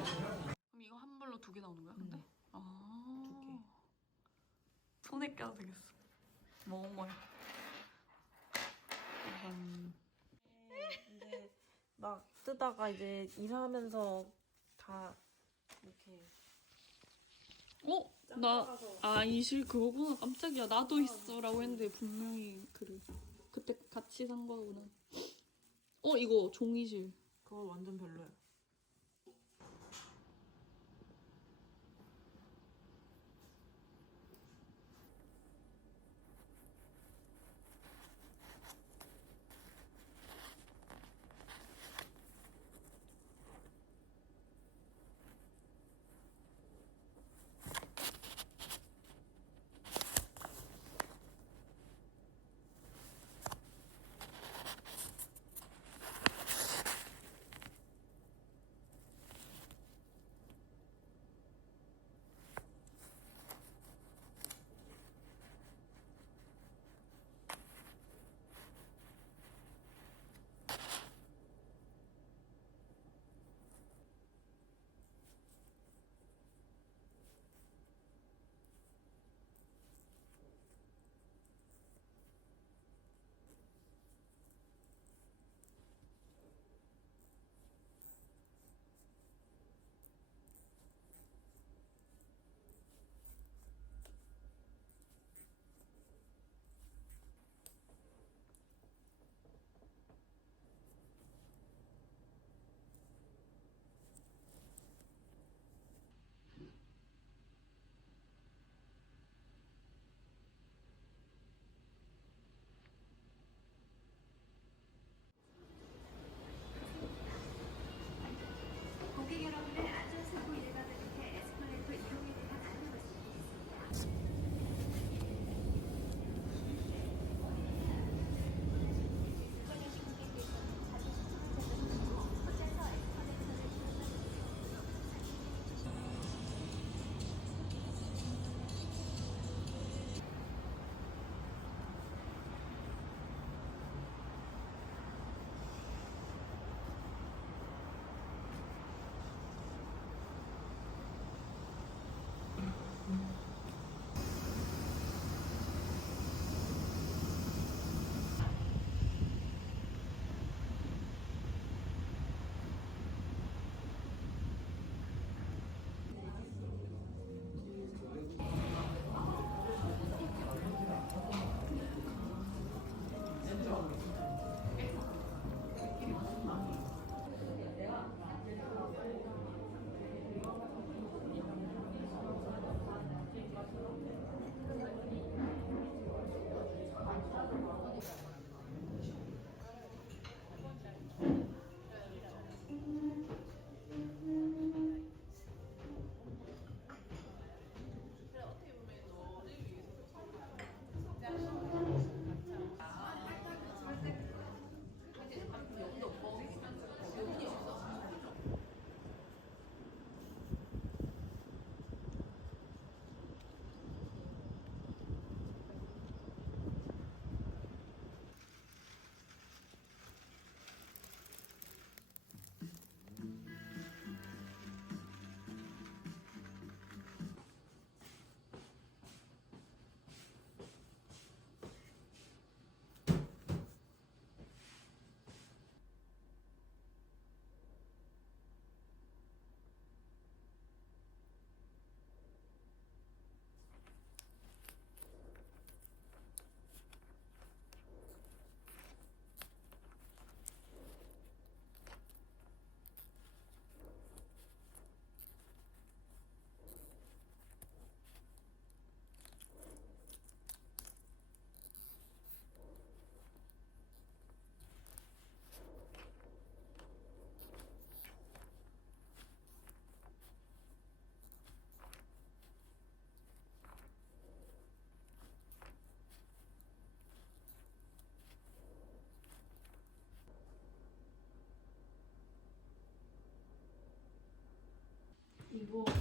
그럼 이거 한 벌로 2개 나오는 거야, 근데? 아, 2개. 손에 껴도 되겠어. 먹은 거야. 이제 막 뜨다가 이제 일하면서 다 이렇게. 이실 그거구나. 깜짝이야. 나도 있어라고 했는데 분명히 그래. 그때 같이 산 거구나. 이거 종이실. 그거 완전 별로야.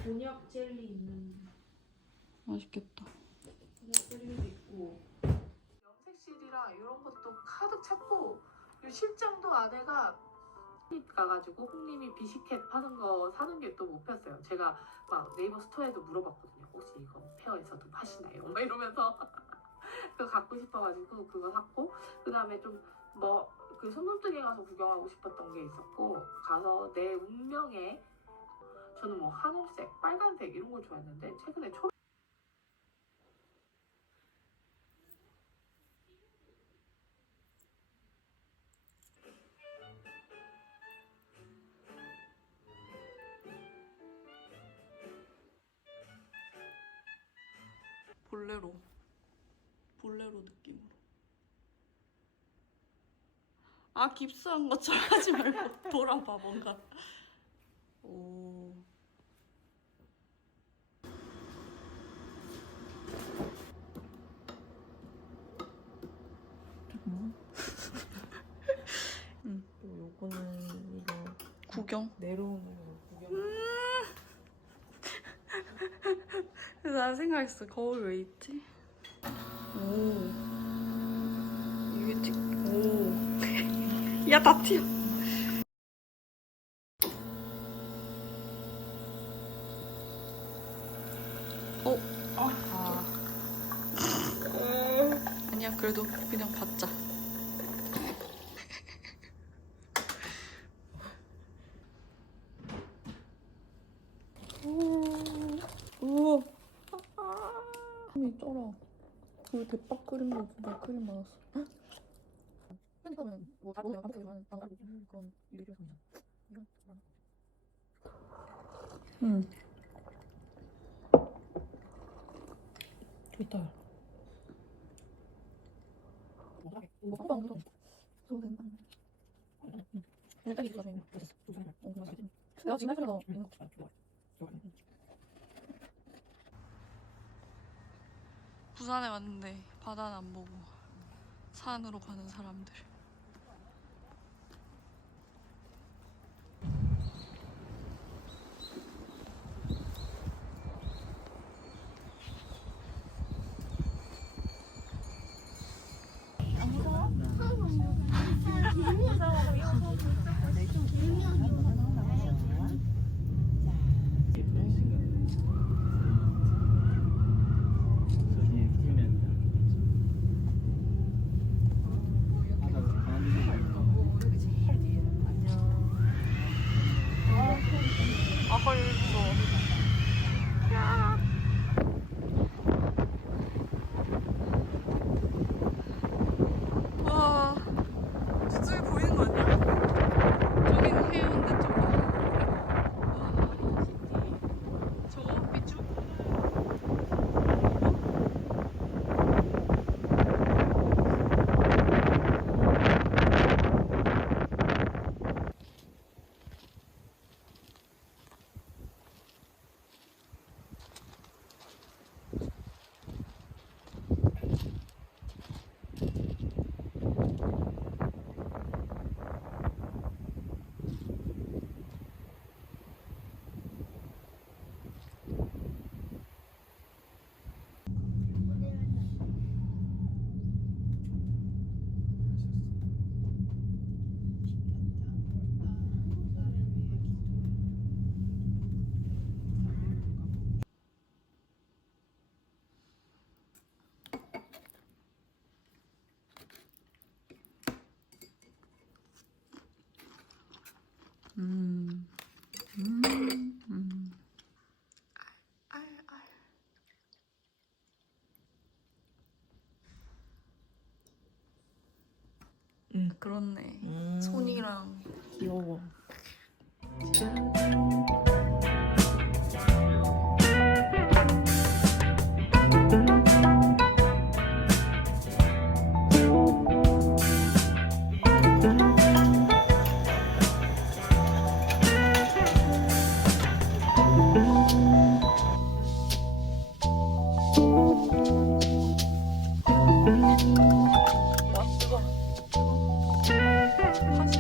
곤약 젤리 있는 맛있겠다. 곤약 젤리도 있고. 염색실이랑 이런 것도 가득 찼고 실장도 아내가 가가지고 홍님이 비시켓 파는 거 사는 게 또 못 폈어요. 제가 막 네이버 스토어에도 물어봤거든요. 혹시 이거 페어에서도 파시나요? 막 이러면서 그거 갖고 싶어가지고 그거 샀고, 그 다음에 좀 뭐 그 손눈뜨기 가서 구경하고 싶었던 게 있었고, 가서 내 운명에 저는 뭐 하늘색, 빨간색 이런 걸 좋아했는데 최근에 볼레로 느낌으로. 아, 깁스한 것처럼 하지 말고 돌아봐, 뭔가. 오. 또 요거는 이거 구경. 내려오는 거 구경. 그래서 난 생각했어. 거울 왜 있지? 오. 이게 찍, 오. 야, 다 튀어. 어? 아. 아니야, 그래도 그냥 받자. 우와. 힘이 쩔어. 그 대박 크림도 진짜 크림 많았어. 그러니까는 뭐 다 먹으면 깜짝이야. 난 알고 그건 유리에서 그냥 이건 응. 좋다. 뭐 빵빵 묻어. 소금 빵. 그냥 딱이 좋아. 맛있지. 내가 지금 할 때가 있는 거 좋아. 부산에 왔는데 바다는 안 보고 산으로 가는 사람들. 아, 헐, 무서워. 와, 저쪽에 보이는 거 아니야? 저기는 해운대 쪽이야. 와, 저거 삐쭉? 그렇네. 손이랑 귀여워. 와, 뜨거. 다시.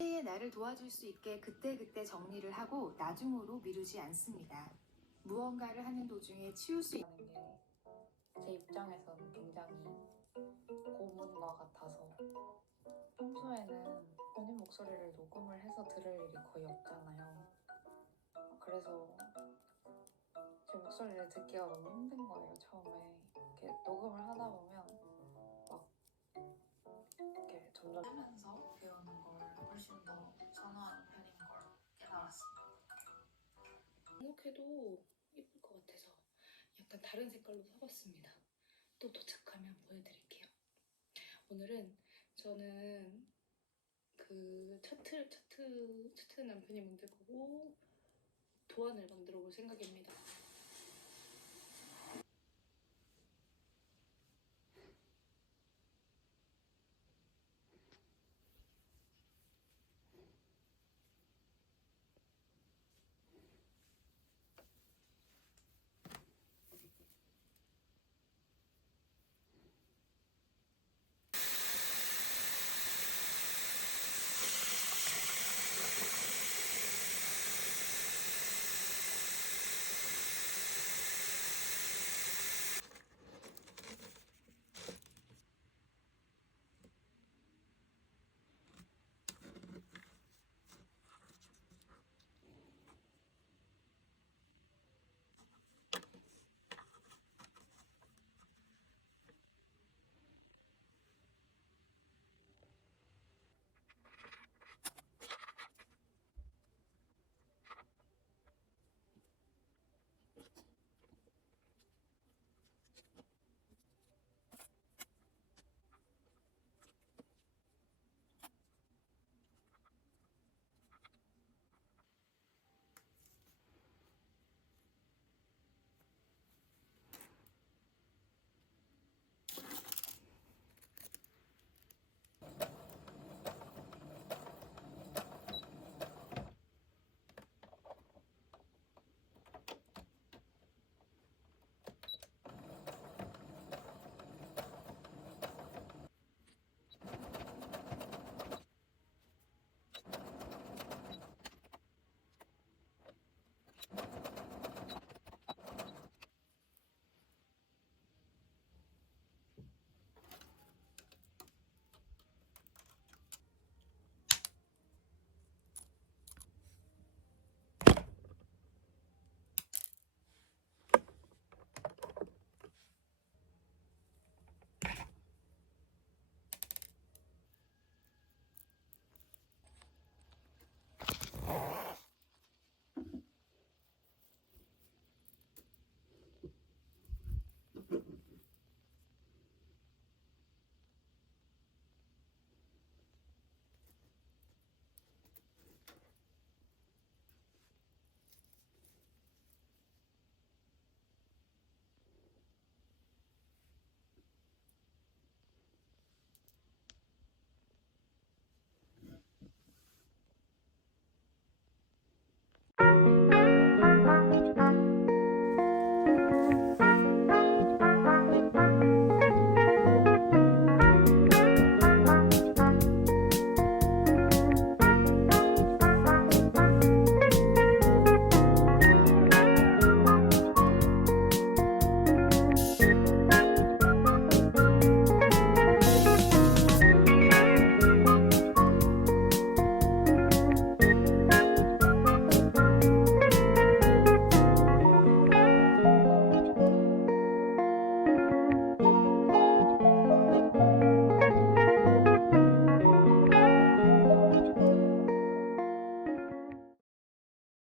새해에 나를 도와줄 수 있게 그때그때 정리를 하고 나중으로 미루지 않습니다. 무언가를 하는 도중에 치울 수 하는 게 제 입장에서는 굉장히 고문과 같아서 평소에는 본인 목소리를 녹음을 해서 들을 일이 거의 없잖아요. 그래서 제 목소리를 듣기가 너무 힘든 거예요. 처음에 이렇게 녹음을 하다 보면 막 이렇게 점점 하면서 배우는 걸 훨씬 더 선호하는 편인 걸 깨달았습니다. 이렇게도 예쁠 것 같아서 약간 다른 색깔로 사봤습니다. 또 도착하면 보여드릴게요. 오늘은 저는 그 차트 남편이 만들 거고 도안을 만들어 볼 생각입니다.